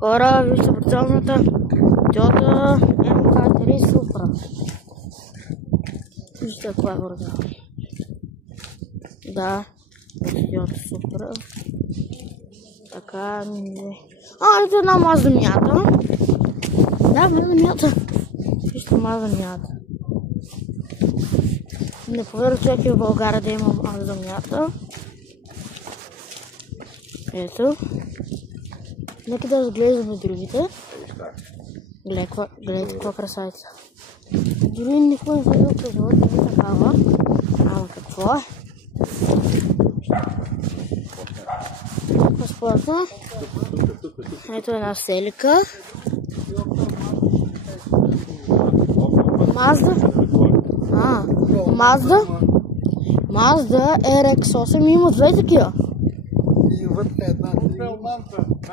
Хора, вижте прицелната Toyota MK3 Supra. Вижте каква е върга. Да, Toyota Supra. Така, ето една Mazda Miata. Да, Mazda Miata. Вижте Mazda Miata. Не повярвам човек и в България да има Mazda Miata. Ето. Нека да разглеждаме другите. Гледайте каква красавица. Дори никой не се през живота не такава. Ама какво е? Паспорта. Ето една селика. Mazda RX-8 има две такива. И вътре една.